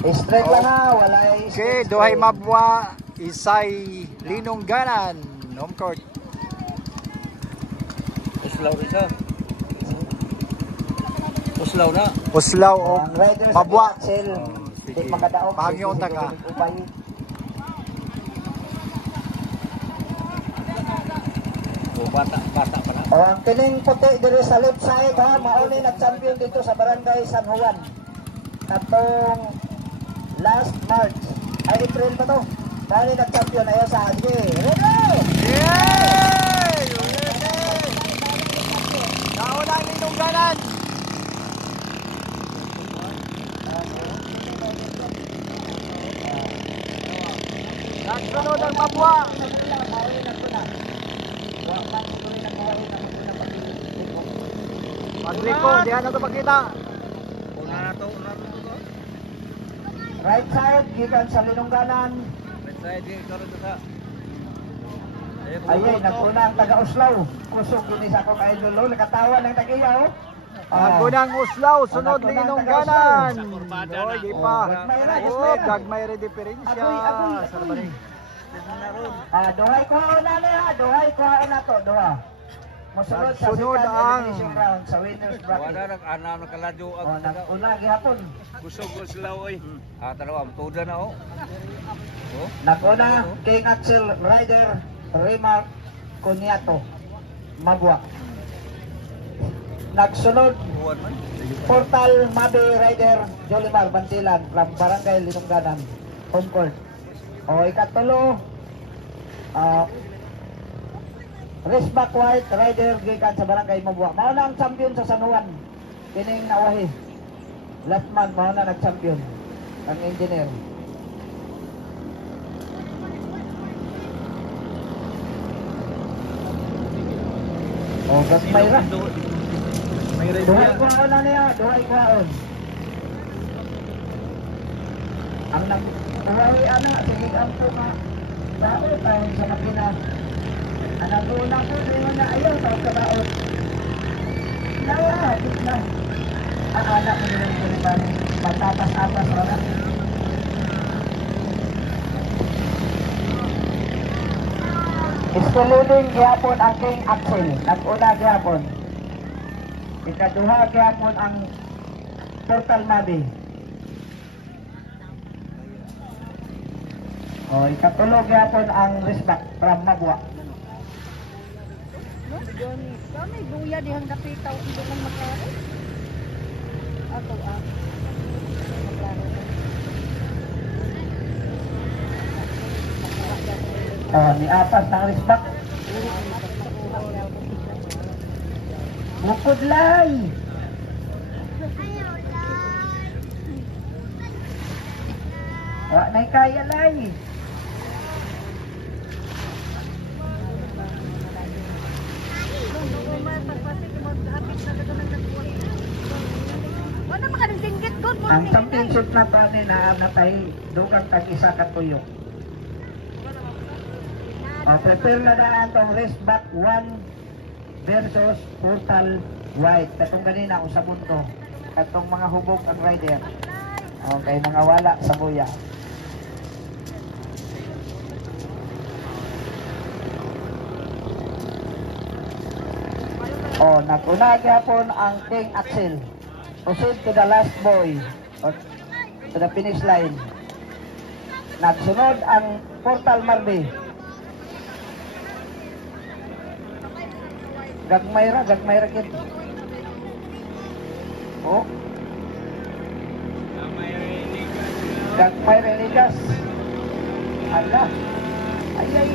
Straight lang ha, wala Okay, duhay mabwa, isay linungganan, home court. Uslaw rin siya. Uslaw na. Uslaw o mabwa. Di makadaog. Pangyo taga. Bata pa na. O ang kining puti diri sa left side ha, mauni nag-champion dito sa Barangay San Juan. Katong last March. Ay April pa to. Mauni nag-champion ayo sa sige. Yay! Nauna ang linungganan. Nagsunod ang mabwa. Pagliko, diyan na ito makita. Una na to. Right side, gikan sa linungganan. Right side, di karon sa. Ayay, naguna ang taga-Uslaw. Kusog gini sa akong idol, nakatawa ng tagiyaw. Nagunang Uslaw, sunod linungganan. Oy, di pa. Oh, gagmay re diferensya. Sarbaning. Duhay ko na niya, duhay ko na to, duha. Masunod sa Sunod second ang elimination round sa winners bracket. Wala nang ana na kaladyo ang Nag-una gihapon. kusog uslaw oy. Tanawa mo tuda na oh. Nag-una King Axel Rider Rimar Cunyato Mabwa. Nagsunod Portal Mabe Rider Jolimar Bantilan from Barangay Linungganan home court. O ikatulo Resback White Rider gikan sa Barangay Mabwa. Mao na ang champion sa San Juan. Kining nawahi. Last month mao na nag-champion ang engineer. O gasmay ra. Duhay kwaon na niya, duhay kwaon. Ang nagbuhay ana sige ang nga daot tayo sa makina. Ang naguna ko rin na ayaw sa kabaot. Nawa, hapit na. Ang anak mo rin ko rin patatas-atas na. Iskululing gihapon ang King Axel. Nag-una gihapon. Ikaduha gihapon ang Portal Mabi. O ikatulo gihapon ang Resback from Mabwa. Kami buya dihang dapitaw hindi man maklaro. Ako maklaro. Ni apas ng Resback. Bukod lay. Wa na kaya lay. Ang championship na to na natay dugang tag-isa ka tuyo. Prepare na daan tong Resback 1 versus Portal White. Katong ganina usabon to. Katong mga hubog ang rider. Okay, mga wala sa buya. Naguna gyapon ang King Axel. Proceed to the last boy or to the finish line. Nagsunod ang Portal Marbe. Gagmayra kit. Oh. Gagmayra ligas. Allah. Ay.